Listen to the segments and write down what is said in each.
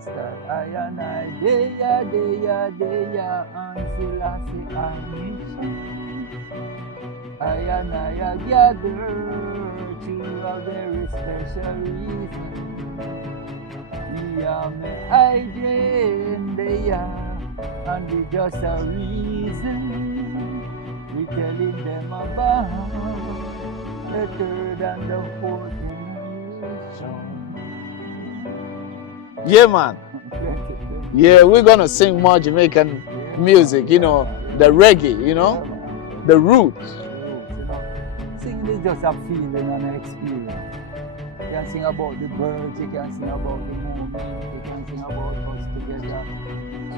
start. I and I, deya, and Selassie I and I are gathered to a very special reason. We are hiding there, and we just a reason. We telling them about the third and the fourth generation. Yeah, man. Yeah, we're gonna sing more Jamaican music, you know, the reggae, you know, the roots. Singing is just a feeling and an experience. You can sing about the birds, you can sing about the movement, you can sing about us together.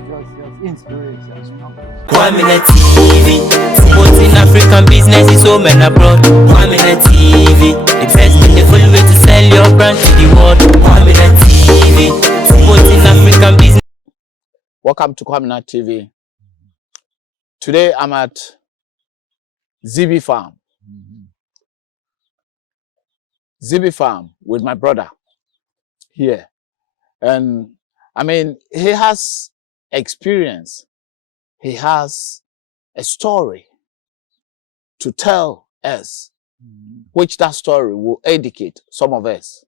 Just inspiration, you know. Kwaminat TV, supporting African businesses home and abroad. Kwaminat TV, the best in the full way to sell your brand to the world. Kwaminat TV, supporting African business. Welcome to Kwaminat TV. Today I'm at Zibi farm. Zibi farm with my brother here. And I mean, he has experience. He has a story to tell us, which that story will educate some of us.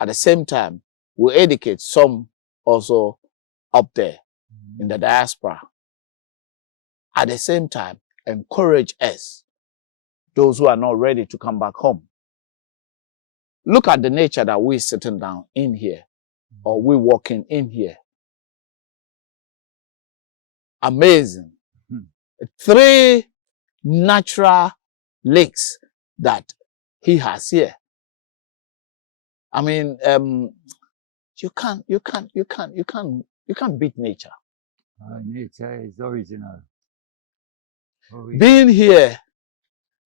At the same time, will educate some also up there in the diaspora. At the same time, encourage us, those who are not ready to come back home. Look at the nature that we're sitting down in here, or we're walking in here. Amazing. 3 natural lakes that he has here. I mean, you can't beat nature. Nature is original. Being here,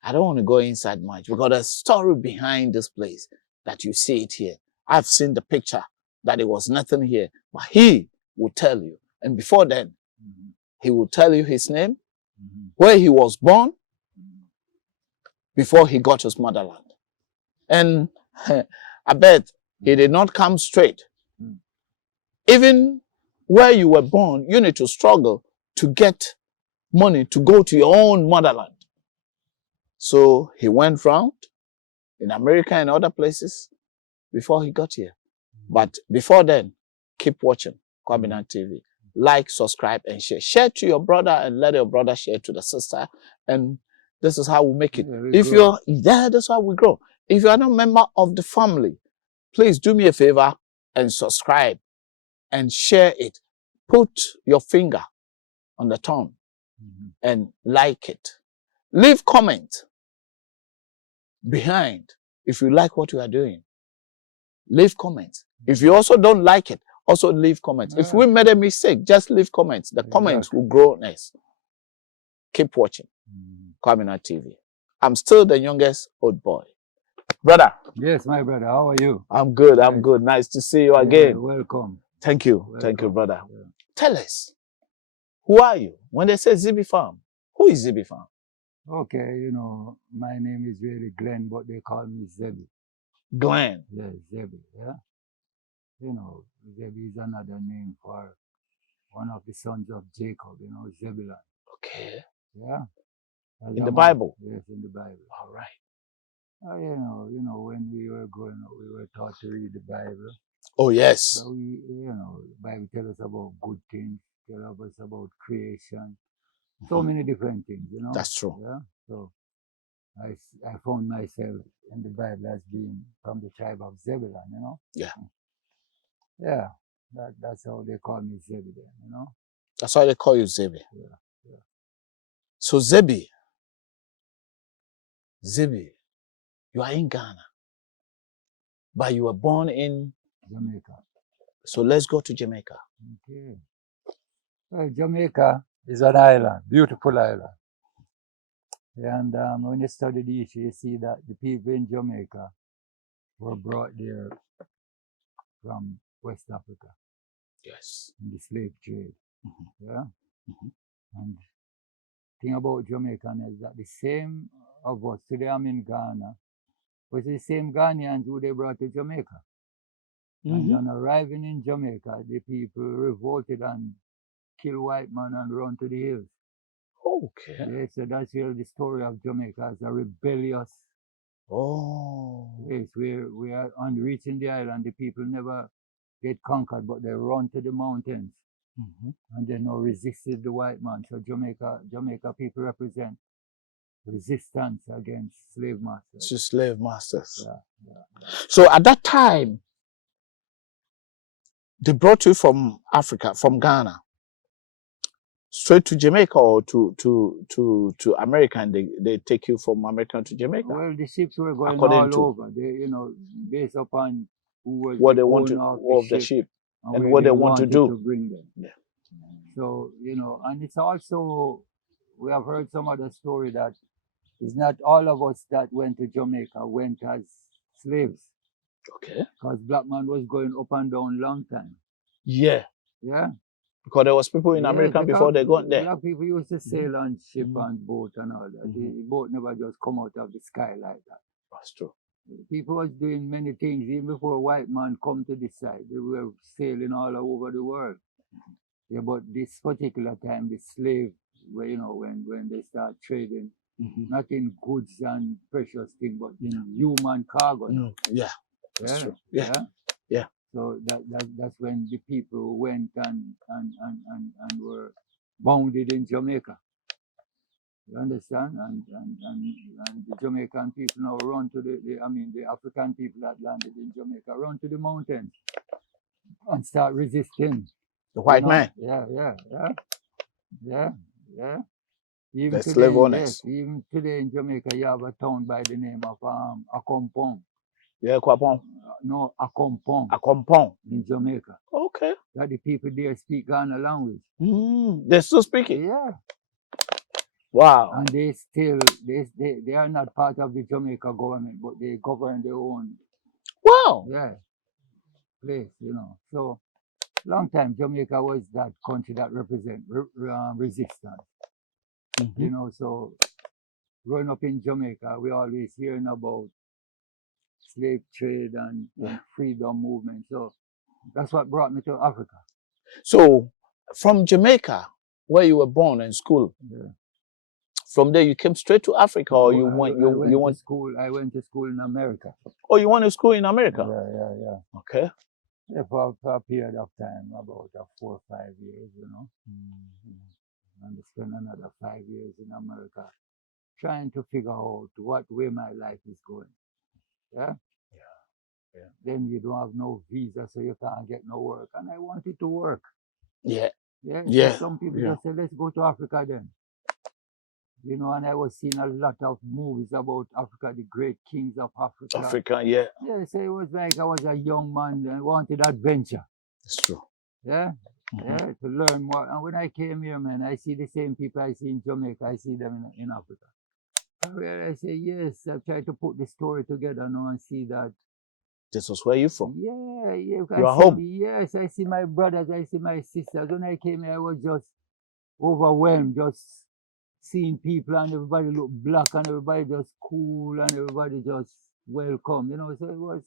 I don't want to go inside much because there's a story behind this place that you see it here. I've seen the picture that it was nothing here, but he will tell you. And before then, he will tell you his name, where he was born, before he got his motherland. And I bet he did not come straight. Even where you were born, you need to struggle to get money to go to your own motherland. So he went round in America and other places before he got here. But before then, keep watching Kwaminat TV. Like, subscribe, and share. Share to your brother and let your brother share to the sister. And this is how we make it. That's how we grow. If you are not a member of the family, please do me a favor and subscribe and share it. Put your finger on the thumb and like it. Leave comment behind if you like what we are doing. Leave comments. If you also don't like it, also leave comments. If we made a mistake, just leave comments. The comments will grow next. Keep watching Kwaminat TV. I'm still the youngest old boy. Brother. Yes, my brother. How are you? I'm good. I'm good. Nice to see you again. Welcome. Thank you. Welcome. Thank you, brother. Yeah. Tell us, who are you? When they say Zibi farm, who is Zibi farm? Okay, you know, my name is really Glenn, but they call me Zebedee. Glenn? Yes, Zebedee, yeah. You know, Zebedee is another name for one of the sons of Jacob, you know, Zebedee. Okay. Yeah. In the Bible? Yes, in the Bible. All right. You know, when we were growing up, we were taught to read the Bible. Oh, yes. So the Bible tells us about good things, tells us about creation, so many different things, you know. That's true. Yeah. So I found myself in the Bible as being from the tribe of Zebedee, you know. Yeah. Yeah. That's how they call me Zebedee, you know. That's why they call you Zibi. Yeah. Yeah. So Zibi, you are in Ghana, but you were born in Jamaica. So let's go to Jamaica. Okay. Well, Jamaica is an island, beautiful island. And when you study the issue, you see that the people in Jamaica were brought there from West Africa. Yes. In the slave trade. Yeah. And the thing about Jamaican is that the same of us, today I'm in Ghana, was the same Ghanaians who they brought to Jamaica. And on arriving in Jamaica, the people revolted and killed white man and run to the hills. Okay. Yeah, so that's really the story of Jamaica as a rebellious place where we are on reaching the island. The people never get conquered, but they run to the mountains. And they now resisted the white man. So Jamaica people represent resistance against slave masters. To slave masters. Yeah. So at that time, they brought you from Africa, from Ghana, straight to Jamaica or to America, and they take you from America to Jamaica? Well, the ships were going According all over. They, based upon who was what the they want owner of the ship and where what they they want to wanted do. to bring them. Yeah. So, and it's also, we have heard some other story that it's not all of us that went to Jamaica went as slaves. Okay. Because black man was going up and down long time. Yeah. Yeah. Because there was people in America before they got there. Black people used to sail on ship and boat and all that. The boat never just come out of the sky like that. That's true. People was doing many things even before white man come to this side. They were sailing all over the world. Yeah, but this particular time, the slave, when they start trading, not in goods and precious things, but in human cargo. Yeah. That's true. Yeah. So that's when the people went and were bounded in Jamaica. You understand? And the Jamaican people now run to the African people that landed in Jamaica run to the mountains and start resisting the white man. Yeah. Even The today, slave owners. yes, even today in Jamaica, you have a town by the name of Akompong. Yeah, Kwapong. No, Akompong. Akompong. In Jamaica. Okay. That the people there speak Ghana language. They still speak it? Yeah. Wow. And they are not part of the Jamaica government, but they govern their own. Wow. Yeah. Place, So, long time Jamaica was that country that represent resistance. So growing up in Jamaica, we always hearing about slave trade and freedom movement. So that's what brought me to Africa. So from Jamaica, where you were born and school, from there you came straight to Africa, or you went to school? I went to school in America. Oh, you went to school in America? Yeah. Okay. Yeah, for a period of time, about 4 or 5 years, And I spent another 5 years in America, trying to figure out what way my life is going. Yeah. Then you don't have no visa, so you can't get no work. And I wanted to work. Yeah. So some people just say, let's go to Africa then. And I was seeing a lot of movies about Africa, the great kings of Africa. Yeah. Yeah, so it was like I was a young man and wanted adventure. It's true. Yeah. To learn more. And when I came here, man, I see the same people I see in Jamaica, I see them in Africa. I say, yes, I try to put the story together now and see that. This was where you from? Yeah. You are home? Yes, I see my brothers, I see my sisters. When I came here, I was just overwhelmed, just seeing people and everybody look black and everybody just cool and everybody just welcome, So it was,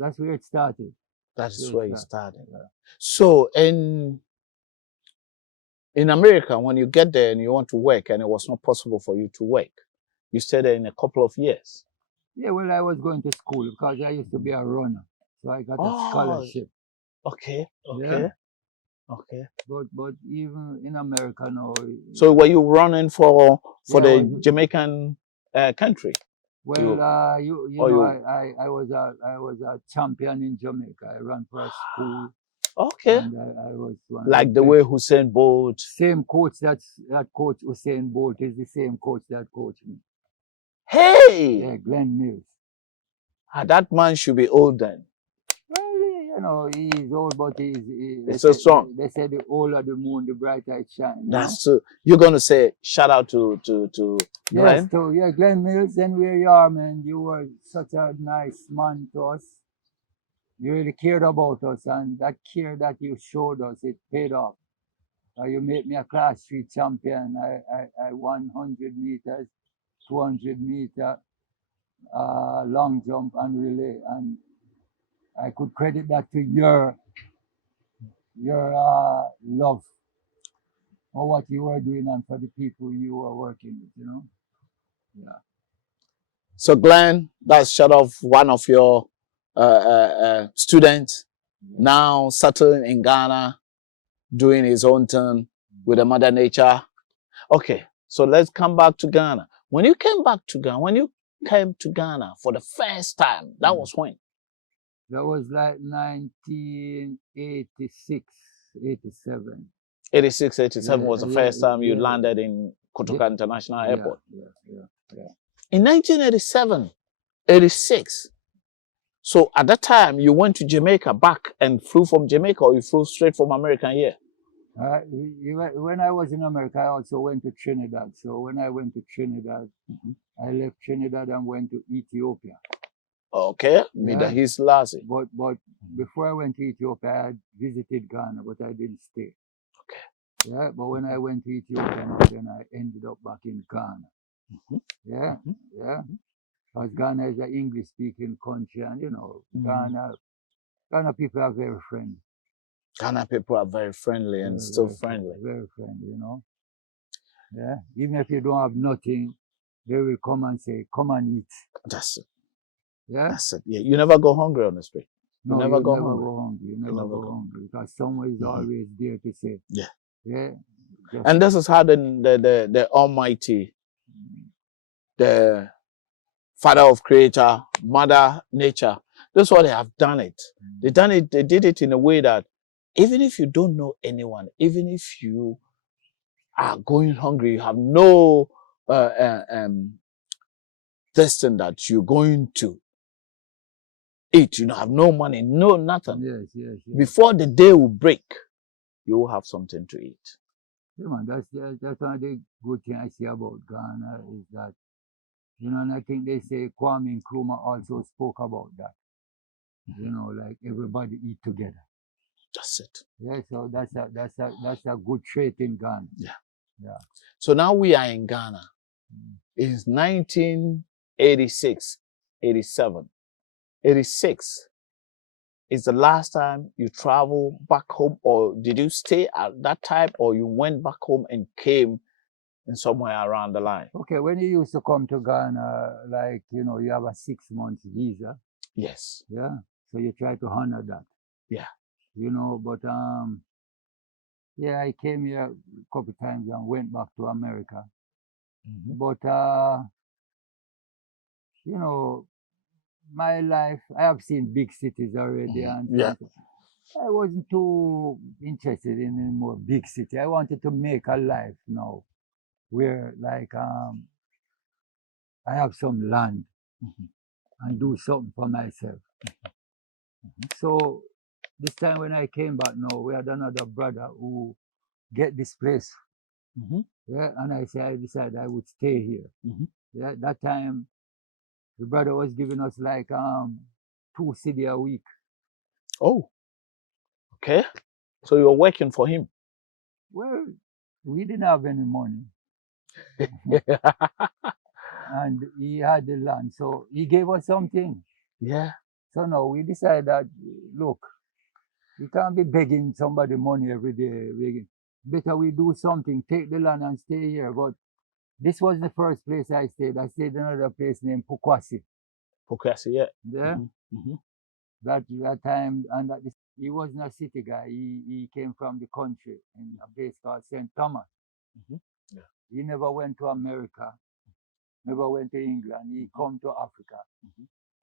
that's where it started. That is where it started. Yeah. So in America, when you get there and you want to work and it was not possible for you to work, you stayed there in a couple of years. Yeah, well, I was going to school because I used to be a runner. So I got a scholarship. Okay. But even in America now. So were you running for the Jamaican country? Well, I was a champion in Jamaica. I ran for a school. Okay. And I was one like the way Hussein Bolt. Same coach that coach Hussein Bolt is the same coach that coached me. Hey! Yeah, Glenn Mills. That man should be old then. Well, he's old, but he's so strong. They say the older the moon, the brighter it shines. That's true. You're gonna say shout out to Glenn? Yes, Glenn Mills, and where you are, man. You were such a nice man to us. You really cared about us, and that care that you showed us, it paid off. You made me a class 3 champion. I won 100 meters, 200 meter, long jump and relay, and I could credit that to your love for what you were doing and for the people you were working with, you know. Yeah. So Glenn, that's short of one of your students, now settled in Ghana, doing his own thing with the Mother Nature. Okay, so let's come back to Ghana. When you came to Ghana for the first time, that was when? That was like 1986, 87. 86, 87 was the first time you yeah, landed in Kotoka International Airport. Yeah. In 1987, 86, so at that time you went to Jamaica back and flew from Jamaica, or you flew straight from America here? When I was in America, I also went to Trinidad. So when I went to Trinidad, I left Trinidad and went to Ethiopia. Okay, His last. But before I went to Ethiopia, I had visited Ghana, but I didn't stay. Okay. Yeah, but when I went to Ethiopia, then I ended up back in Ghana. Yeah. Because Ghana is an English-speaking country, and you know, Ghana people are very friendly. Ghana people are very friendly and still friendly. Very friendly, you know. Yeah. Even if you don't have nothing, they will come and say, "Come and eat." That's it. Yeah. That's it. Yeah. You never go hungry on the street. You never go hungry. You never go hungry because someone is always there to say. Yeah. Yeah. And this is how the Almighty, the Father of Creator, Mother Nature, this is what they have done it. They did it in a way that even if you don't know anyone, even if you are going hungry, you have no destined that you're going to eat, you have no money, no nothing. Yes. Before the day will break, you will have something to eat. Yeah, man, that's one of the good thing I see about Ghana is that, you know, and I think they say Kwame Nkrumah also spoke about that. You know, like everybody eat together. That's it. Yeah, so that's a good trait in Ghana. Yeah. So now we are in Ghana. It's 1986, 87. 86 is the last time you travel back home, or did you stay at that time, or you went back home and came in somewhere around the line? Okay, when you used to come to Ghana, like, you know, you have a 6-month visa. Yes. Yeah. So you try to honor that. Yeah. You know, but yeah, I came here a couple times and went back to America. But you know, my life, I have seen big cities already, and I wasn't too interested in any more big city. I wanted to make a life now where, like, I have some land and do something for myself. So this time when I came back now, we had another brother who get this place. Yeah, and I decided I would stay here. Yeah, that time the brother was giving us like 2 cedi a week. Oh, okay. So you were working for him? Well, we didn't have any money. And he had the land, so he gave us something. Yeah. So now we decided that, look, we can't be begging somebody money every day. Better we do something, take the land and stay here. But this was the first place I stayed. I stayed in another place named Pukwasi. Pukwasi, yeah. Yeah. That time, and he wasn't a city guy. He came from the country in a place called St. Thomas. Yeah. He never went to America, never went to England. He come to Africa.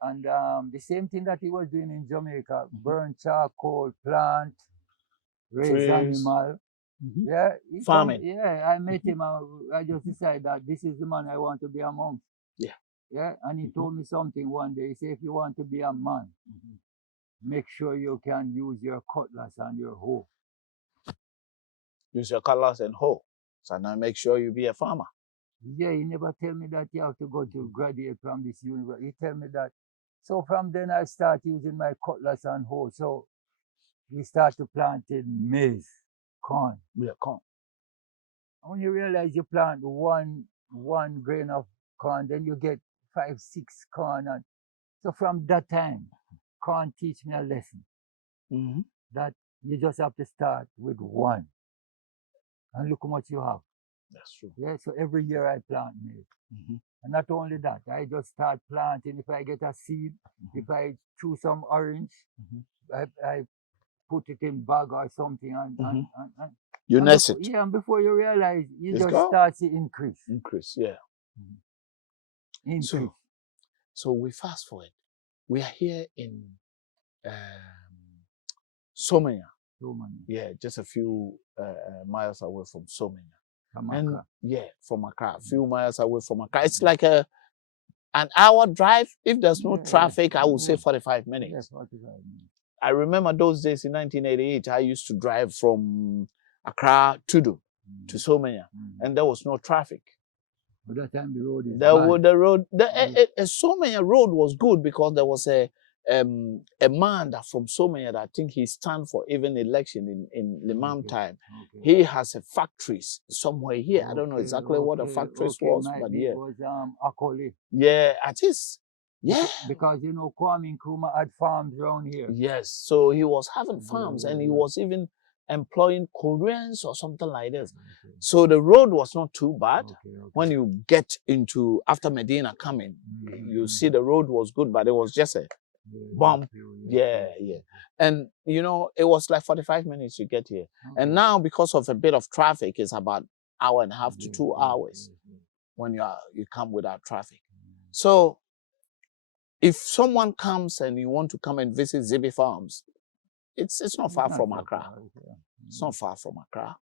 And the same thing that he was doing in Jamaica, burn charcoal, plant, raise animal. Yeah, farming. I met him. I just decided that this is the man I want to be amongst. Yeah, and he told me something one day. He said, if you want to be a man, make sure you can use your cutlass and your hoe. Use your cutlass and hoe. So now make sure you be a farmer. Yeah, he never tell me that you have to go to graduate from this university. He tell me that. So from then I start using my cutlass and hoe. So we start to planting maize, corn. Yeah, corn. And when you realize you plant one grain of corn, then you get 5, 6 corn. And so from that time, can't teach me a lesson. Mm-hmm. That you just have to start with one. And look how much you have. That's true. Yeah, so every year I plant maize. Mm-hmm. And not only that, I just start planting. If I get a seed, if I choose some orange, I put it in bag or something and You nest it. Yeah, and before you realize, you It's just gone. start to increase. Increase, yeah. Increase. So we fast forward. We are here in Somenya. Yeah, just a few miles away from Somenya. And yeah, from Accra, a few miles away from Accra. It's like an hour drive. If there's no traffic, I would say 45 minutes. Yes, 45 minutes. I remember those days in 1988, I used to drive from Accra to Somenya, and there was no traffic. But that time the road is the Somenya road was good because there was a man that from Somenya that I think he stand for even election in Limam time. He has a factories somewhere here. I don't know exactly what the factories was, but yeah. It was Akoli. Yeah, at least. Yeah. Because you know Kwame Nkrumah had farms around here. Yes. So he was having farms and he was even employing Koreans or something like this. So the road was not too bad. When you get into after Medina coming, you see the road was good, but it was just a bump. Yeah. And you know, it was like 45 minutes to get here. And now because of a bit of traffic, it's about hour and a half to 2 hours when you come without traffic. So if someone comes and you want to come and visit Zibi Farms, it's not far from Accra. It's not far from Accra.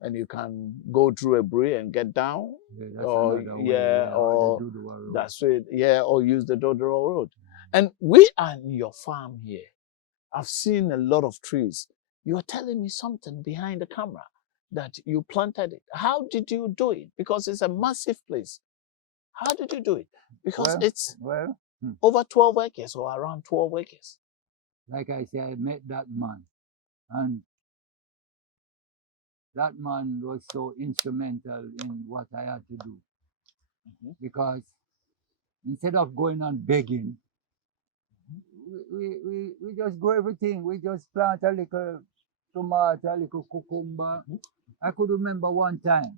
And you can go through a bridge and get down. Or that's it. Yeah, or use the Dodoro Road. And we are in your farm here. I've seen a lot of trees. You are telling me something behind the camera that you planted it. How did you do it? Because it's a massive place. How did you do it? Because it's over 12 acres or around 12 acres. Like I said, I met that man. And that man was so instrumental in what I had to do. Because instead of going and begging, we just grow everything. We just plant a little tomato, a little cucumber. I could remember one time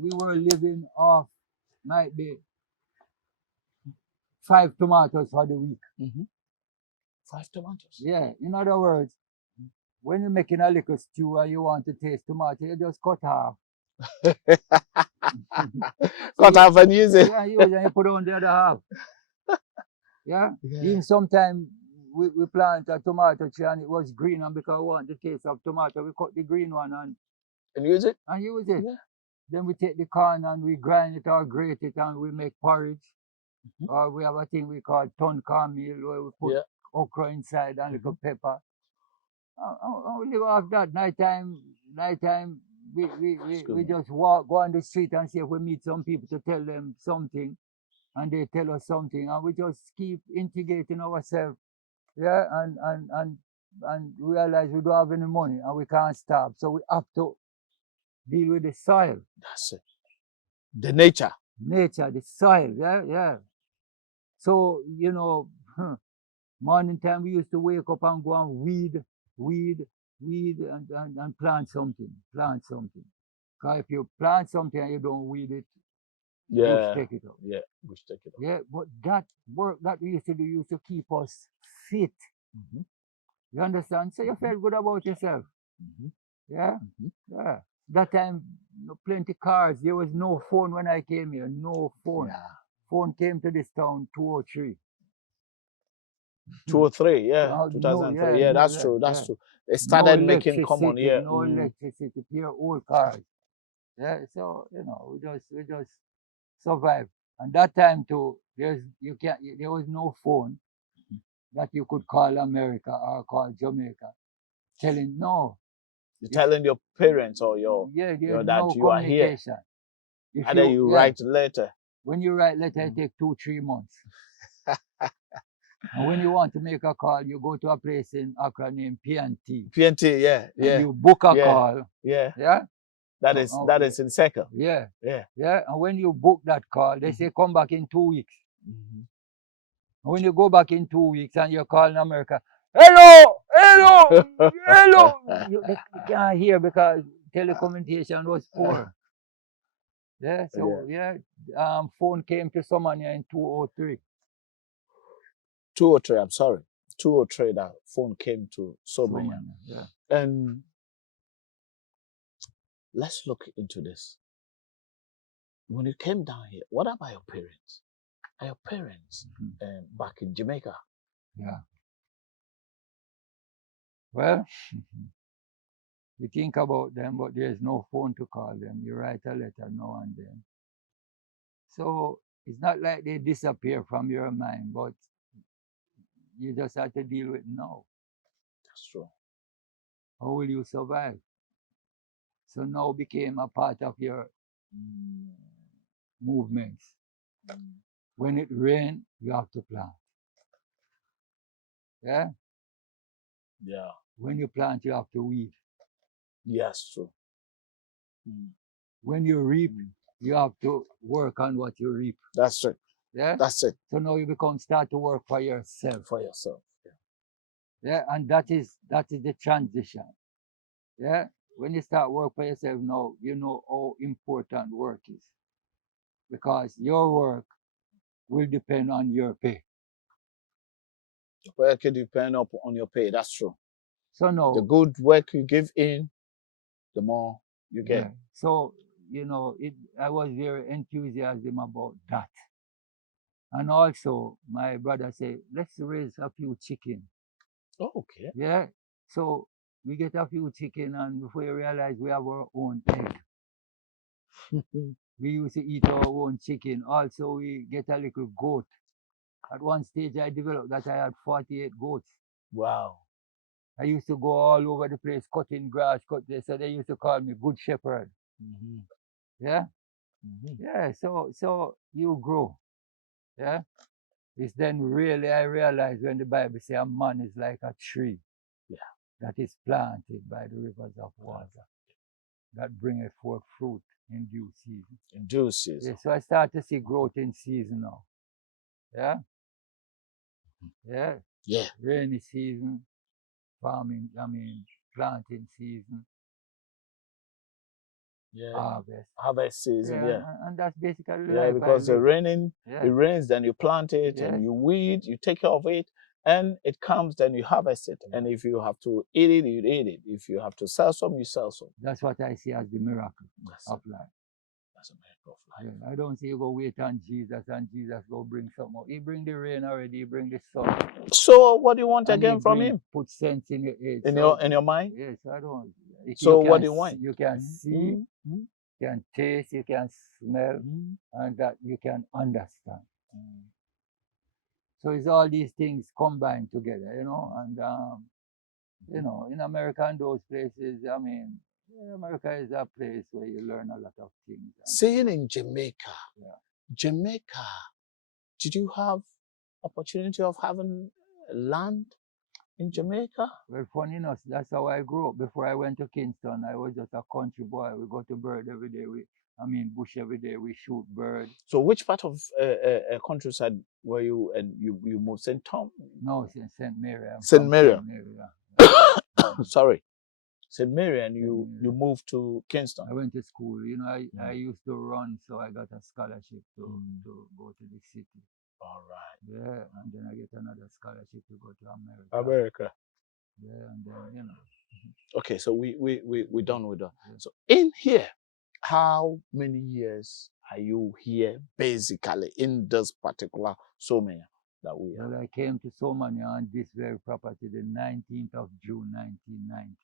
we were living off, might be 5 tomatoes for the week. 5 tomatoes? Yeah, in other words, when you're making a little stew and you want to taste tomato, you just cut half. Cut half and use it. Yeah, use and you put on the other half. Yeah? Even sometimes we plant a tomato tree and it was green, and because we want the taste of tomato, we cut the green one and use it? And use it. Yeah. Then we take the corn and we grind it or grate it and we make porridge. Or we have a thing we call ton cornmeal where we put okra inside and little pepper. And we live off that. Nighttime, we just go on the street and see if we meet some people to tell them something, and they tell us something, and we just keep integrating ourselves, and realize we don't have any money and we can't stop, so we have to deal with the soil. That's it. The nature, the soil, yeah. So you know, morning time we used to wake up and go and weed and plant something. Because if you plant something and you don't weed it, bush take it up. Yeah, bush take it up. Yeah, but that work that we used to do used to keep us fit. You understand? So you felt good about yourself. Yeah. That time, plenty cars. There was no phone when I came here. No phone. Phone came to this town 203. 203, 2003. That's true. It started making common, no electricity, pure old cars. Yeah, so you know, we just survived. And that time too, there was no phone that you could call America or call Jamaica, telling You're telling your parents or that you are here. Either you write a letter. When you write letter, it takes 2-3 months. And when you want to make a call, you go to a place in Accra named PNT. PNT, yeah. You book a call. Yeah. That is in Seca. Yeah. And when you book that call, they say come back in 2 weeks. And when you go back in 2 weeks and you're calling America, hello, hello, hello, they can't hear because telecommunication was poor. Yeah, so phone came to Somalia in 2003. 203, I'm sorry. 203, that phone came to Somalia. Yeah. And let's look into this. When you came down here, what about your parents? Are your parents back in Jamaica? Yeah. Well, you think about them, but there's no phone to call them. You write a letter now and then. So it's not like they disappear from your mind, but you just have to deal with now. That's true. How will you survive? So now became a part of your movements. When it rains, you have to plant. Yeah? Yeah. When you plant, you have to weed. Yes, true. When you reap, you have to work on what you reap. That's it. Yeah? That's it. So now you start to work for yourself. For yourself. Yeah, and that is the transition. Yeah? When you start work for yourself now, you know how important work is. Because your work will depend on your pay. Work can depend on your pay. That's true. So now the good work you give in, the more you get. Yeah. So, I was very enthusiastic about that. And also, my brother said, let's raise a few chicken. Oh, okay. Yeah. So we get a few chicken, and before you realize we have our own egg. We used to eat our own chicken. Also, we get a little goat. At one stage, I developed that I had 48 goats. Wow. I used to go all over the place cutting grass, so they used to call me Good Shepherd. Yeah. Yeah. So you grow. Yeah. It's then really I realized when the Bible says a man is like a tree. Yeah. That is planted by the rivers of water. That bringeth forth fruit in due season. In due season. Yeah, so I start to see growth in season now. Yeah. Yeah. Yeah. Rainy season, planting season. Yeah. Harvest. Harvest season, yeah. And that's basically life. Because it rains, then you plant it and you weed, you take care of it, and it comes, then you harvest it. And if you have to eat it, you eat it. If you have to sell some, you sell some. That's what I see as the miracle of life. That's a miracle of life. Yeah, I don't see you go wait on Jesus and Jesus go bring something. He bring the rain already, he bring the sun. So what do you want again from him? Put sense in your head. In your mind? Yes, I don't. So what do you want? You can see, you can taste, you can smell, and that you can understand. So it's all these things combined together, and in America and those places, America is a place where you learn a lot of things. Saying in Jamaica, Jamaica, did you have opportunity of having land in Jamaica? Well, funny enough, that's how I grew up. Before I went to Kingston, I was just a country boy. We go to bird every day. Bush every day. We shoot birds. So which part of countryside were you, and you moved? St. Tom? No, St. Mary. St. Mary. Sorry. St. Mary, and you moved to Kingston. I went to school. I used to run, so I got a scholarship to go to the city. All right. Yeah, and then I get another scholarship to go to America. America. Yeah, and then Okay, so we done with that. Yeah. So in here, how many years are you here basically in this particular Somania that we are? Well, I came to Somania on this very property the 19th of June, 1990.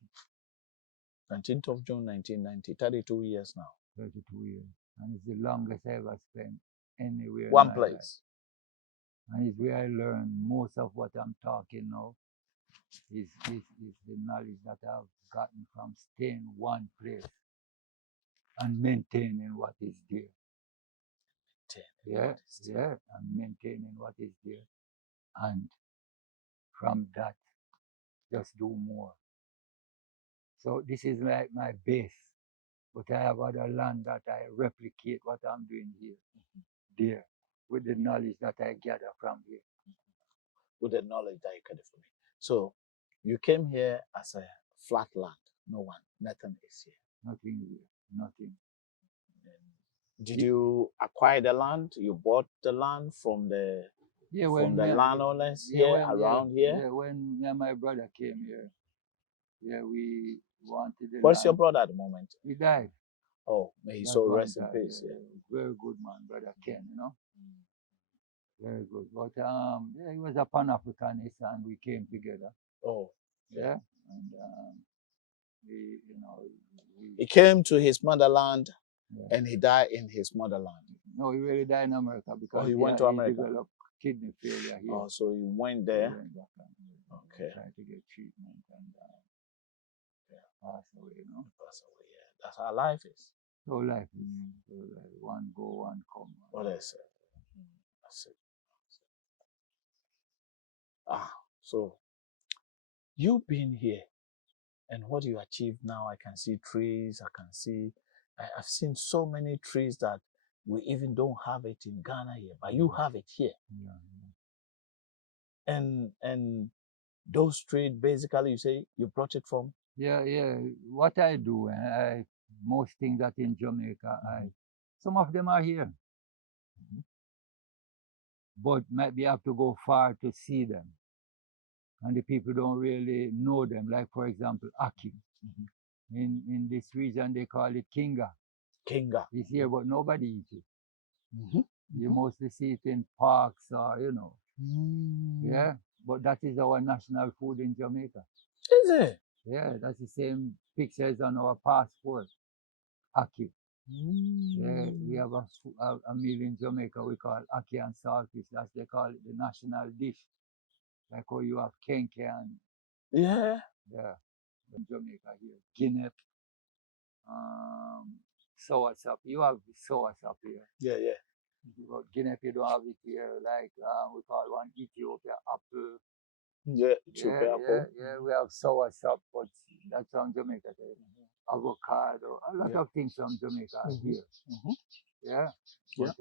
19th of June, 1990. 32 years now. 32 years. And it's the longest I ever spent anywhere. One place. Life. And it's where I learned most of what I'm talking now. Is the knowledge that I've gotten from staying one place and maintaining what is there. And maintaining what is there. And from that, just do more. So this is like my base. But I have other land that I replicate what I'm doing here, there, with the knowledge that I gather from here. with the knowledge that you get from me. So you came here as a flat land. No one, nothing is here. Nothing here. Nothing. Did you acquire the land? You bought the land from the landowners here around here? Yeah, when me and my brother came here, we wanted the Where's land. your brother at the moment? He died. Oh, may his That soul one rest in died, peace. yeah. Very good man, brother Ken, Very good. But he was a Pan-Africanist and we came together. Oh. Yeah. And he came to his motherland, yeah. and he died in his motherland. No, he really died in America because he went to America. He developed kidney failure here. Oh, so he went there. He went back and tried to get treatment and passed away, Passed away, yeah. That's how life is. So life is one go, one come. What I said. That's it. So you've been here, and what you achieved now, I can see trees, I've seen so many trees that we even don't have it in Ghana here, but you have it here. Yeah. And those trees, basically, you say you brought it from? Yeah. What I do, most things that in Jamaica, some of them are here. But maybe you have to go far to see them. And the people don't really know them. Like, for example, Aki. In this region, they call it Kinga. Kinga. It's here, but nobody eats it. You mostly see it in parks or, Yeah, but that is our national food in Jamaica. Is it? Yeah, that's the same pictures on our passport. Aki. Yeah, we have a meal in Jamaica we call Aki and saltfish. That's they call it the national dish. Like how you have kenke and yeah, in Jamaica here. Guinea, sour sap. You have sour sap here. Yeah. But Guinea, you don't have it here. Like we call one Ethiopia apple. Yeah, Ethiopia apple. Yeah, we have sour sap, but that's from Jamaica. Avocado, a lot of things from Jamaica are here. Yeah. But,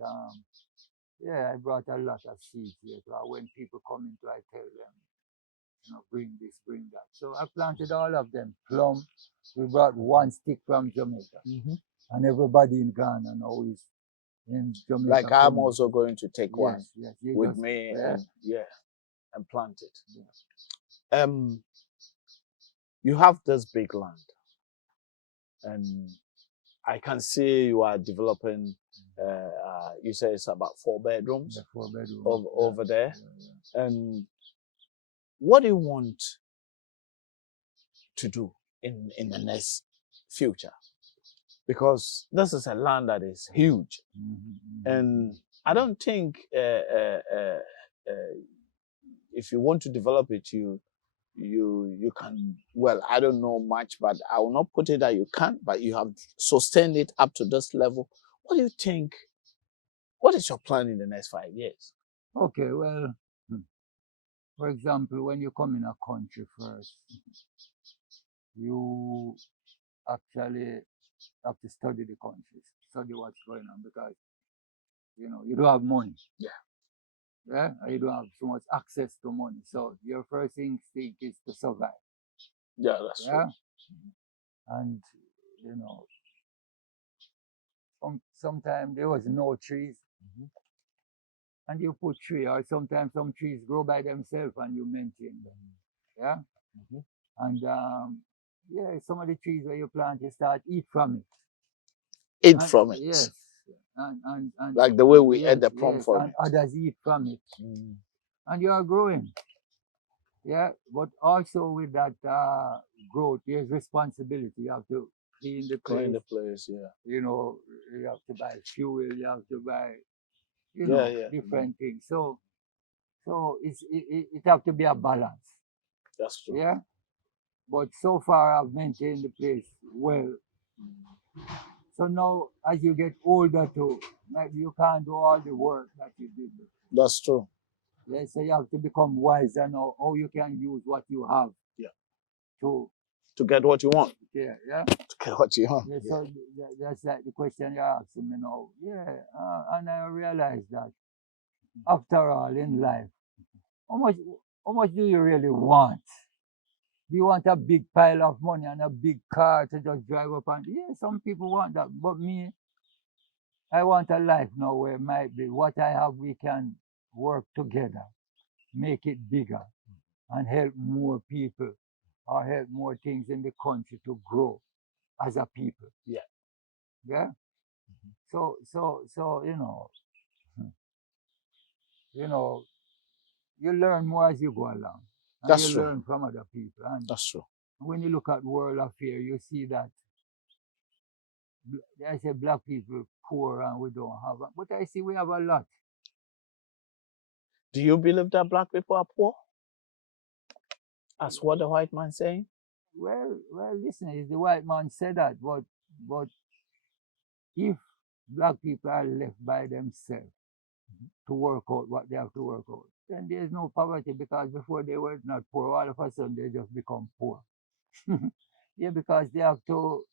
I brought a lot of seeds here. So when people come into, I tell them, bring this, bring that. So I planted all of them. Plum, we brought one stick from Jamaica. And everybody in Ghana now is in Jamaica. Like I'm also going to take one with just, me and plant it. Yeah. You have this big land. And I can see you are developing, you say it's about 4 bedrooms, 4 bedrooms over there. And what do you want to do in the next future? Because this is a land that is huge. And I don't think if you want to develop it, you can, well, I don't know much, but I will not put it that you can't, but you have sustained it up to this level. What do you think? What is your plan in the next 5 years? Okay, well, for example, when you come in a country first, you actually have to study the country, study what's going on, because, you don't have money. Yeah, you don't have so much access to money. So your first instinct is to survive. Yeah, that's true. And sometimes there was no trees, and you put tree, or sometimes some trees grow by themselves and you maintain them. Yeah, and some of the trees where you plant, you start eat from it. Eat from it. Yes. And like the way we ate the plum from it. And others eat from it. And you are growing. Yeah, but also with that growth, there's responsibility. You have to clean the place. Clean the place, yeah. You have to buy fuel, you have to buy, different things. So it have to be a balance. That's true. Yeah. But so far I've maintained the place well. So now, as you get older too, maybe you can't do all the work that you did before. That's true. Yeah, so you have to become wiser now, how you can use what you have. To get what you want. Yeah. To get what you want. Yeah, so that's like the question you're asking me now. Yeah, and I realized that after all in life, How much do you really want? Do you want a big pile of money and a big car to just drive up and yeah, some people want that. But me, I want a life now where it might be what I have, we can work together, make it bigger, and help more people or help more things in the country to grow as a people. Yeah. Yeah. So you learn more as you go along, and That's you true. learn from other people. And That's true. when you look at world affairs, you see that I say black people poor and we don't have, but I see we have a lot. Do you believe that black people are poor? That's what the white man saying? Well, listen, is the white man said that, but if black people are left by themselves to work out what they have to work out, then there's no poverty, because before they were not poor, all of a sudden they just become poor. Yeah, because they have to,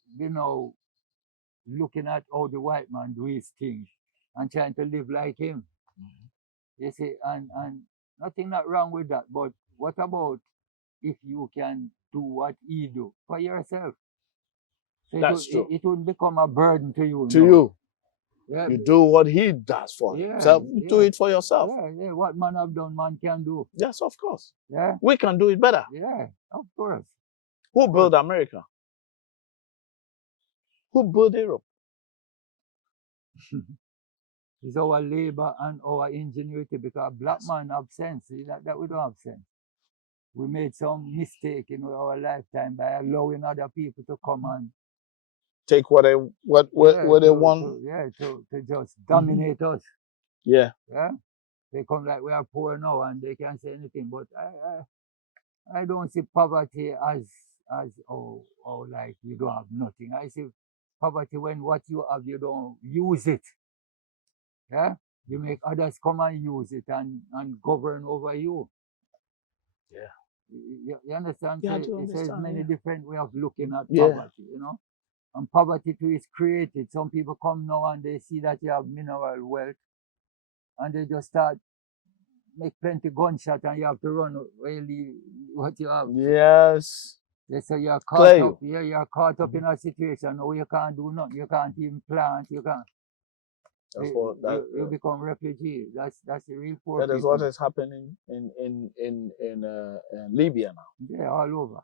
looking at how the white man do his things and trying to live like him. You see, and nothing not wrong with that. But what about if you can do what he do for yourself? So That's true. it would become a burden to you. To you. Yeah, You do what he does for himself. You do it for yourself. Yeah. What man have done, man can do. Yes, of course. Yeah. We can do it better. Yeah, of course. Who built America? Who built Europe? It's our labor and our ingenuity, because black man have sense. That we don't have sense. We made some mistake in our lifetime by allowing other people to come and take what they want. To just dominate us. Yeah. Yeah. They come like we are poor now and they can't say anything. But I don't see poverty as like you don't have nothing. I see poverty when what you have you don't use it. Yeah. You make others come and use it and govern over you. Yeah. You understand? Yeah, so, I do understand. There's many different ways of looking at Yeah. poverty, And poverty too is created. Some people come now and they see that you have mineral wealth and they just start make plenty gunshot and you have to run really what you have. Yes. They say you're caught up. Yeah, you're caught up in a situation where you can't do nothing. You can't even plant. You can't. You become refugee. That's the real poor. That is what is happening in Libya now. Yeah, all over.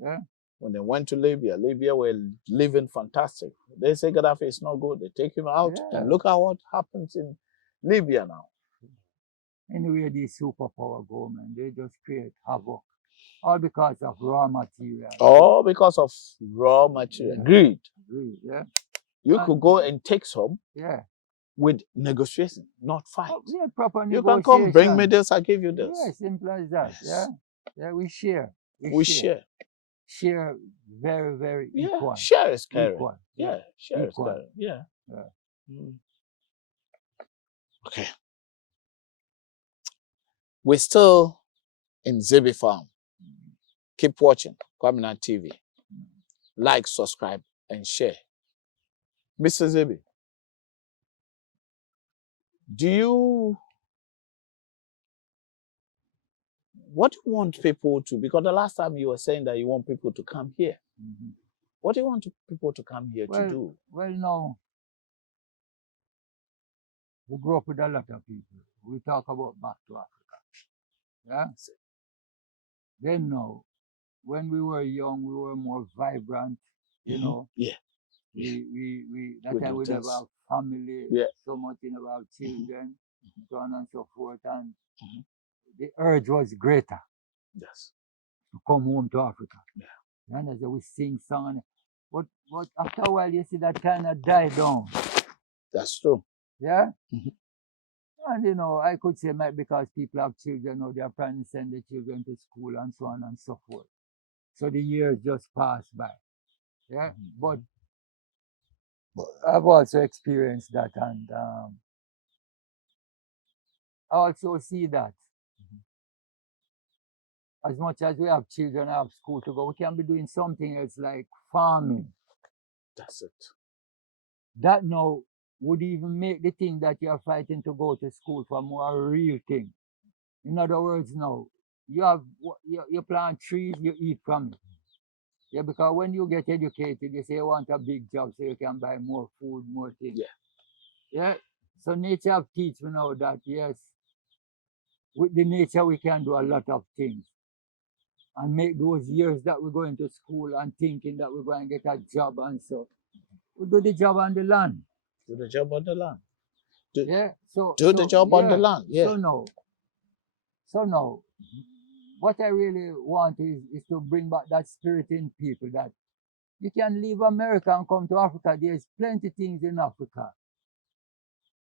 Yeah. When they went to Libya were living fantastic. They say Gaddafi is not good. They take him out, and look at what happens in Libya now. Anyway, these superpower government, they just create havoc. All because of raw material. All because of raw material. Yeah. Greed. Yeah. You could go and take some. Yeah. With negotiation, not fight. Yeah, proper negotiation. You can come, bring me this, I give you this. Yeah, simple as that. Yes. Yeah, we share. We share. Share very, very equal. Share is caring. Equal. Yeah, share is caring. Yeah. Okay. We're still in Zibi farm. Keep watching Kwaminat TV. Like, subscribe, and share. Mr. Zibi, what do you want people to, because the last time you were saying that you want people to come here. What do you want people to come here to do? Well, no. We grew up with a lot of people. We talk about back to Africa. Yeah? Then now, when we were young, we were more vibrant, you know. Yeah. That time we'd have our family, so much about children, so on and so forth. And the urge was greater. Yes. To come home to Africa. Yeah. And as we sing song. But after a while, you see that kind of die down. That's true. Yeah? And, I could say maybe because people have children or they are trying to send their children to school and so on and so forth. So the years just pass by. Yeah? But I've also experienced that, and I also see that as much as we have children, have school to go, we can be doing something else like farming. That's it. That now would even make the thing that you're fighting to go to school for more a real thing. In other words, now, you plant trees, you eat from it. Yeah, because when you get educated, you say you want a big job so you can buy more food, more things. Yeah. So nature have teach me now that yes, with the nature we can do a lot of things. And make those years that we're going to school and thinking that we're going to get a job and so. We do the job on the land. Do the job on the land. Yeah. Do the job on the land. Yeah. So now, what I really want is to bring back that spirit in people that you can leave America and come to Africa. There's plenty things in Africa.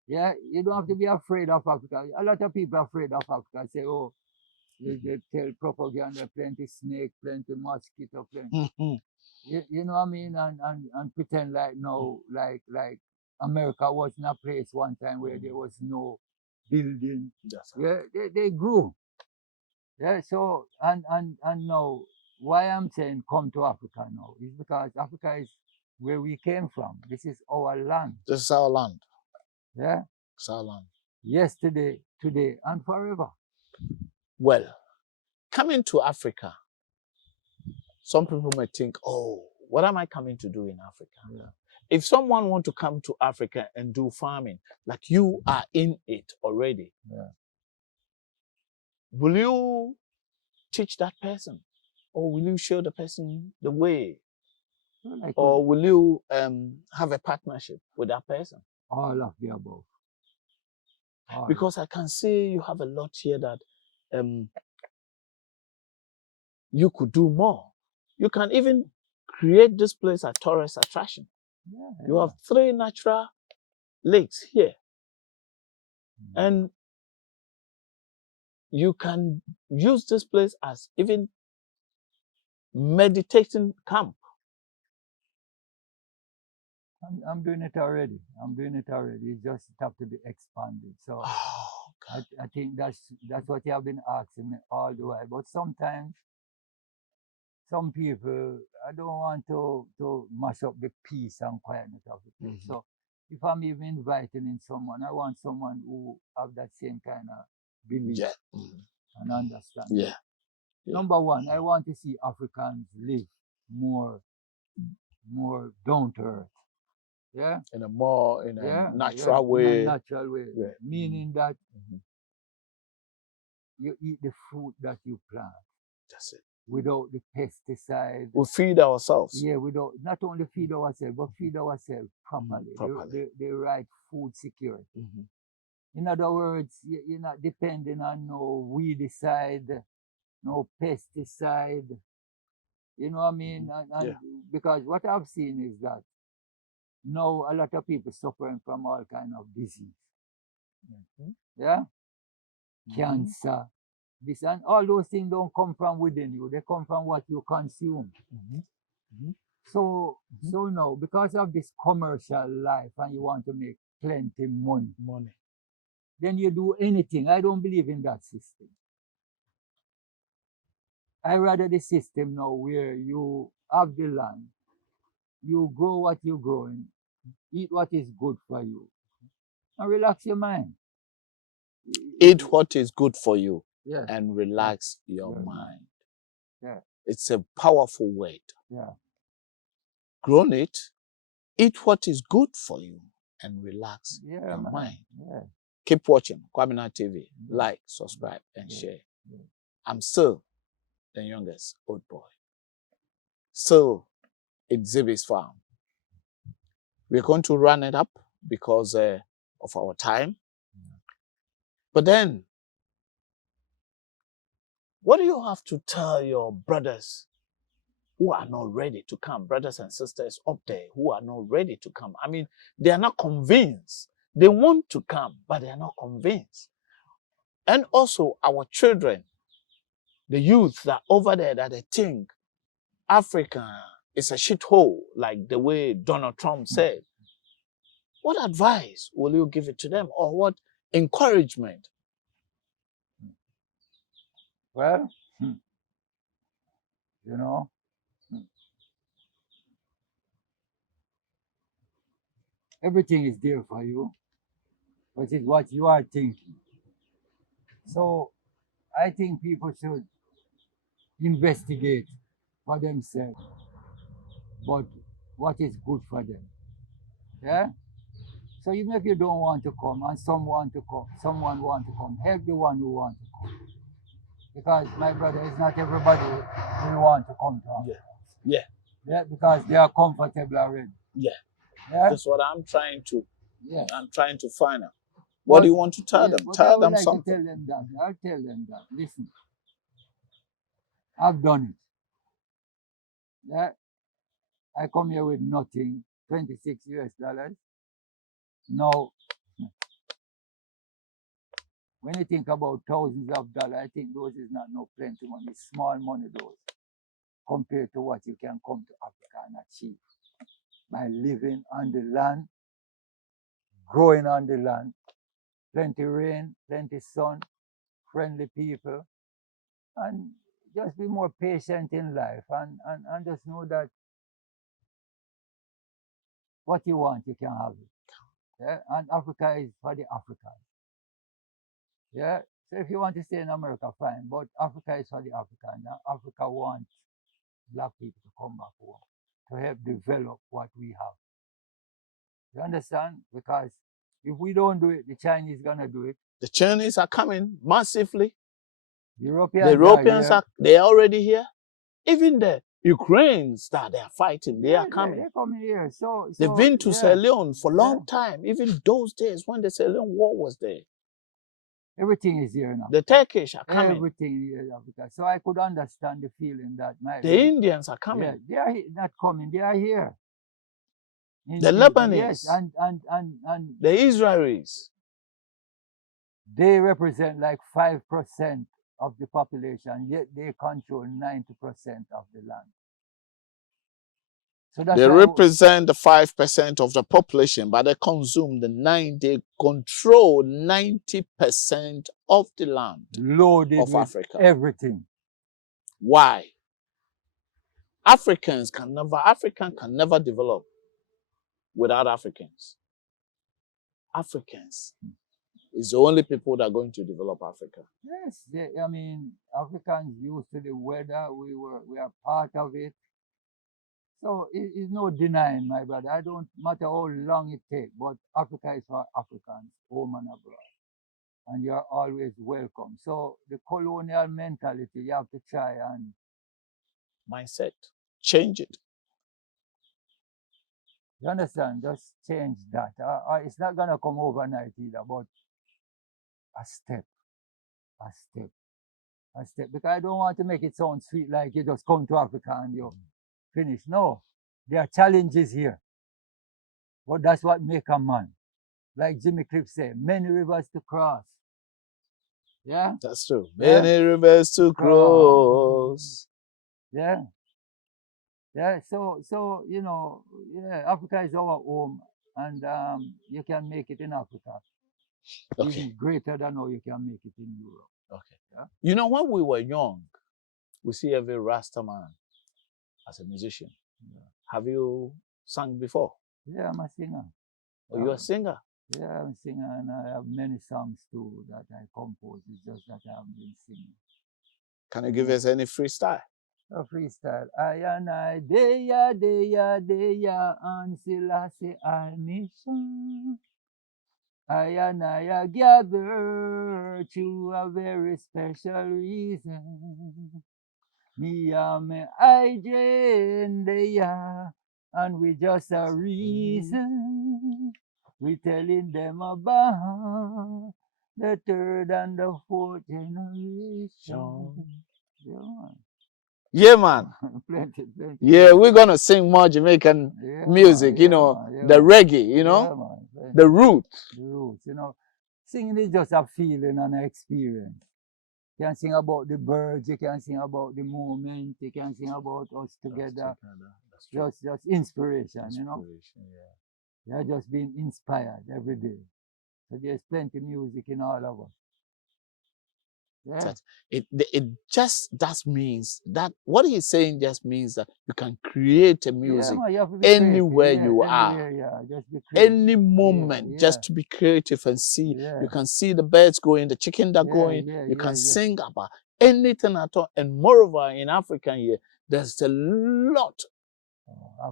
Yeah, you don't have to be afraid of Africa. A lot of people are afraid of Africa. Say, oh, they tell propaganda, plenty snake, plenty mosquito, plenty. You know what I mean? And pretend like no, like America wasn't a place one time where there was no building. Yeah, they grew. Yeah, so and now why I'm saying come to Africa now is because Africa is where we came from. This is our land. This is our land. Yeah. It's our land. Yesterday, today, and forever. Well, coming to Africa, some people may think, oh, what am I coming to do in Africa? Yeah. If someone want to come to Africa and do farming, like you are in it already, will you teach that person? Or will you show the person the way? Or will you have a partnership with that person? All of the above. Because I can see you have a lot here that you could do more. You can even create this place a tourist attraction. You have 3 natural lakes here. And you can use this place as even meditating camp. I'm doing it already. It just have to be expanded. So I think that's what you have been asking me all the while. But sometimes some people, I don't want to mash up the peace and quietness of the place. So if I'm even inviting in someone, I want someone who have that same kind of belief and understanding. Number one, I want to see Africans live more down to earth. Yeah. In a natural way. In a natural way. Yeah. Meaning that you eat the fruit that you plant. That's it. Without the pesticide. We feed ourselves. Yeah, without not only feed ourselves, but feed ourselves properly. The right food security. In other words, you're not depending on no weedicide, no pesticide. You know what I mean? And because what I've seen is that now a lot of people suffering from all kind of disease. Yeah? Cancer. This and all those things don't come from within you. They come from what you consume. So now, because of this commercial life and you want to make plenty money, then you do anything. I don't believe in that system. I rather the system now where you have the land, you grow what you're growing, eat what is good for you, and relax your mind. Eat what is good for you and relax your mind. Yeah. It's a powerful word. Yeah. Grown it, eat what is good for you and relax your mind. Yeah. Keep watching Kwaminat TV. Like, subscribe, and share. I'm still the youngest old boy. Still, it's Zibi's farm. We're going to run it up because of our time. But then, what do you have to tell your brothers who are not ready to come, brothers and sisters up there who are not ready to come? I mean, they are not convinced. They want to come, but they are not convinced. And also our children, the youth that over there that they think Africa is a shithole, like the way Donald Trump said. What advice will you give it to them, or what encouragement? Well, you know, everything is there for you, but it's what you are thinking. So I think people should investigate for themselves, but what is good for them. Yeah? So even if you don't want to come and someone want to come, help the one who want to come. Because my brother, it's not everybody who want to come to Africa. Yeah. Yeah, because they are comfortable already. Yeah. Yeah? That's what I'm trying to. Yeah. I'm trying to find out. What do you want to tell them? But I Tell would them like something. to tell them that. I'll tell them that. Listen, I've done it. Yeah. I come here with nothing, $26 US. Now, when you think about thousands of dollars, I think those is not no plenty money. It's small money those, compared to what you can come to Africa and achieve by living on the land, growing on the land, plenty rain, plenty sun, friendly people, and just be more patient in life and just know that what you want, you can have it. Yeah? And Africa is for the Africans. Yeah? So if you want to stay in America, fine, but Africa is for the Africans. And Africa wants black people to come back home to help develop what we have. You understand? Because if we don't do it, the Chinese gonna do it. The Chinese are coming massively. The The Europeans are they're already here. Even the Ukrainians that they are fighting, they are coming. They're coming here. So They've been to Sierra Leone for a long time. Even those days when the Sierra Leone war was there. Everything is here now. The Turkish are coming. Everything here in Africa. So I could understand the feeling that the Indians are coming. Yeah, they are not coming. They are here. The Lebanese. Yes, and the Israelis. They represent like 5% of the population, yet they control 90% of the land. So that's they represent the 5% of the population, but they consume they control 90% of the land loaded of with Africa. Everything. Why? African can never develop without Africans. Africans is the only people that are going to develop Africa. Yes, I mean, Africans used to the weather. We are part of it. So it's no denying, my brother. I don't matter how long it takes, but Africa is for Africans, home and abroad. And you're always welcome. So the colonial mentality, you have to try and mindset, change it. You understand? Just change that. It's not gonna come overnight either, but a step. Because I don't want to make it sound sweet like you just come to Africa and you finish. No, there are challenges here. But that's what makes a man. Like Jimmy Cliff said, many rivers to cross. Yeah? That's true. Yeah? Many rivers to cross. Yeah. Yeah, so you know, yeah, Africa is our home, and you can make it in Africa. Okay. Even greater than how you can make it in Europe. Okay. Yeah? You know, when we were young, we see every Rasta man as a musician. Yeah. Have you sung before? Yeah, I'm a singer. Oh, you're a singer? Yeah, I'm a singer, and I have many songs too that I compose. It's just that I haven't been singing. Can you give us any freestyle? A freestyle. I and I, deya, and Selassie I mission. I and I are gathered to a very special reason. Me and me I join deya, and we just a reason. We telling them about the third and the fourth generation. Yeah, man. Plenty. Yeah, we're gonna sing more Jamaican music, you know, the reggae, you know, the roots. The roots, you know. Singing is just a feeling and an experience. You can sing about the birds, you can sing about the moment, you can sing about us together. Just inspiration, you know. Yeah. You're just being inspired every day. So there's plenty of music in all of us. Yeah. It just means that what he's saying just means that you can create a music anywhere you are, just be any moment, just to be creative and see. You can see the birds going, the chicken that going. You can sing about. anything at all. And moreover, in Africa here, there's a lot.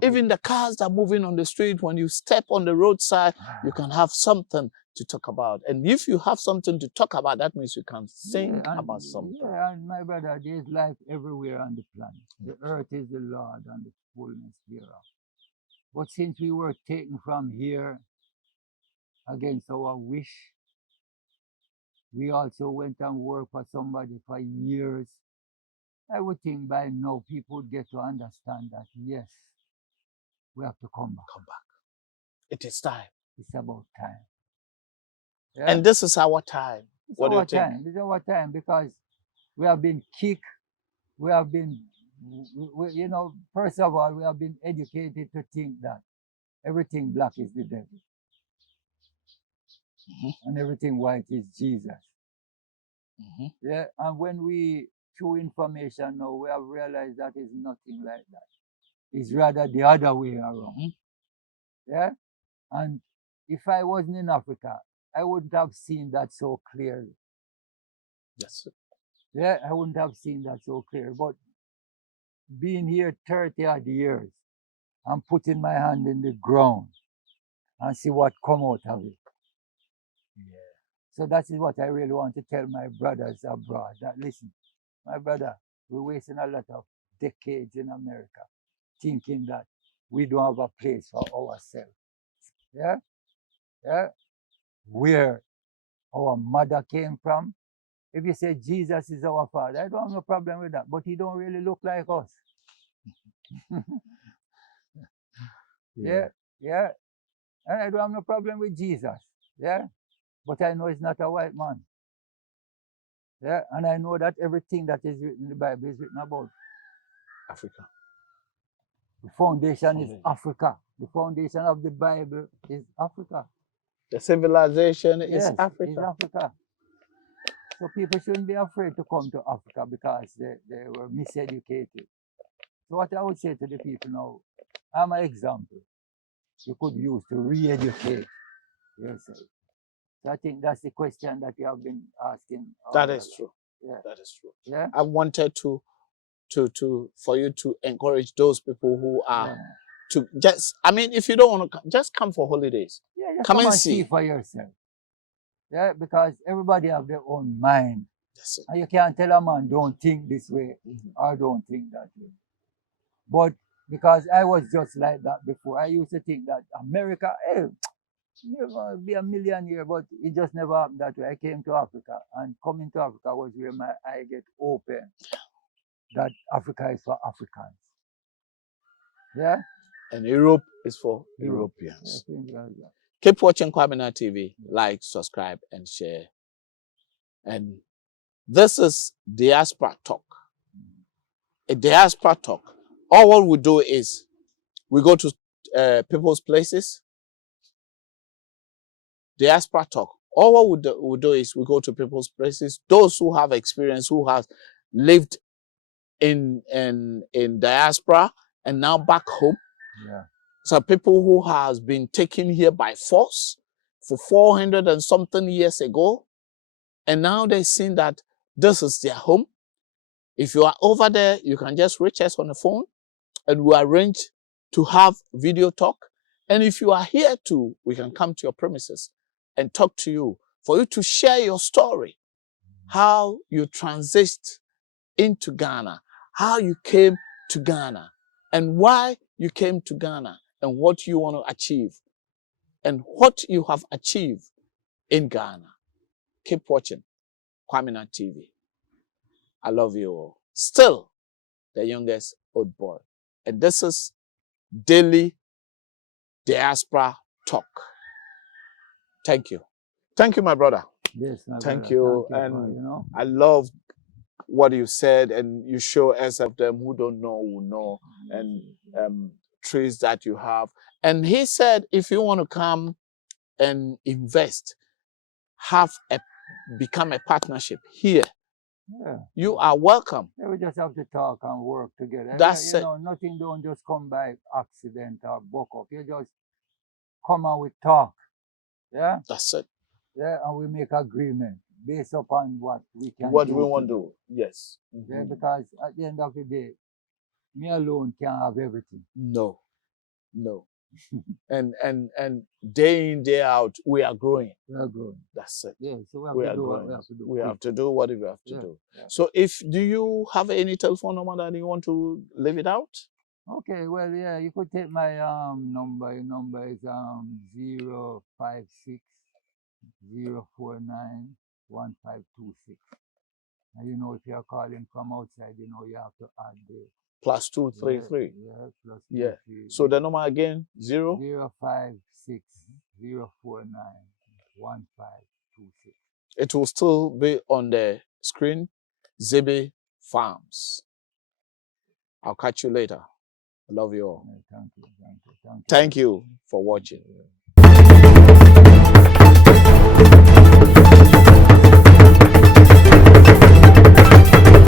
Even the cars that are moving on the street, when you step on the roadside, you can have something to talk about. And if you have something to talk about, that means you can think about something. Yeah, and my brother, there's life everywhere on the planet. The earth is the Lord and the fullness thereof. But since we were taken from here against our wish, we also went and worked for somebody for years. I would think by now people would get to understand that, yes, we have to come back. Come back. It is time. It's about time. Yeah? And this is our time. It's What do you our think? time. It's our time because we have been kicked. We have been, you know, first of all, we have been educated to think that everything black is the devil. And everything white is Jesus. Yeah, and when we, through information now, we have realized that is nothing like that. It's rather the other way around. Yeah, and if I wasn't in Africa, I wouldn't have seen that so clearly. That's it. Yeah, I wouldn't have seen that so clearly. But being here 30 odd years and putting my hand in the ground and see what come out of it. Yeah. So that is what I really want to tell my brothers abroad, that listen, my brother, we're wasting a lot of decades in America thinking that we don't have a place for ourselves. Yeah? Yeah? Where our mother came from. If you say Jesus is our father, I don't have no problem with that, but he don't really look like us. Yeah, yeah. And I don't have no problem with Jesus. Yeah. But I know he's not a white man. Yeah. And I know that everything that is written in the Bible is written about Africa. The foundation is Africa. The foundation of the Bible is Africa. The civilization is Africa. Is Africa. So people shouldn't be afraid to come to Africa because they were miseducated. So what I would say to the people now, I'm an example you could use to re-educate yourself. So I think that's the question that you have been asking. That is true. Yeah. That is true. Yeah. I wanted for you to encourage those people who are to just, I mean, if you don't want to come, just come for holidays. Yeah, just come and see for yourself. Yeah, because everybody have their own mind. That's it. And you can't tell a man don't think this way or don't think that way. But because I was just like that before, I used to think that America, hey, you're going to be a millionaire, but it just never happened that way. I came to Africa, and coming to Africa was where my eye get open that Africa is for Africans. Yeah? And Europe is for Europeans. Yeah. Keep watching Kwaminat TV. Like, subscribe, and share. And this is Diaspora Talk. A Diaspora Talk. All what we do is we go to people's places. Diaspora Talk. All what we do is we go to people's places. Those who have experience, who have lived in diaspora and now back home. Yeah. So people who has been taken here by force for 400 and something years ago, and now they've seen that this is their home. If you are over there, you can just reach us on the phone, and we arrange to have video talk. And if you are here too, we can come to your premises and talk to you for you to share your story, how you transit into Ghana, how you came to Ghana, and why you came to Ghana, and what you want to achieve, and what you have achieved in Ghana. Keep watching Kwaminat TV. I love you all. Still the youngest old boy. And this is Daily Diaspora Talk. Thank you. Thank you, my brother. Yes, my Thank brother. you. Thank you And for, you know. I love what you said, and you show us of them who don't know will know, and trees that you have. And he said, if you want to come and invest, become a partnership here. Yeah. You are welcome. Yeah, we just have to talk and work together. That's you know, nothing don't just come by accident or buck up. You just come and we talk. Yeah? That's it. Yeah, and we make agreement. based upon what we can what do. we want to do. Yes. Yeah, because at the end of the day, me alone can't have everything. No. and day in, day out, we are growing. We are growing. That's it. Yeah, so We we have are to do what growing. we have to do. We have to do what we have to Yeah, do. yeah. So do you have any telephone number that you want to leave it out? Okay, well, yeah, you could take my number. Your number is 056 049 1526. And you know, if you're calling from outside, you know, you have to add the +233. Yeah, plus Yeah. 23. So the number again, 056 049 1526. It will still be on the screen. Zibi Farms. I'll catch you later. I love you all. Thank you. Thank you for watching. Yeah.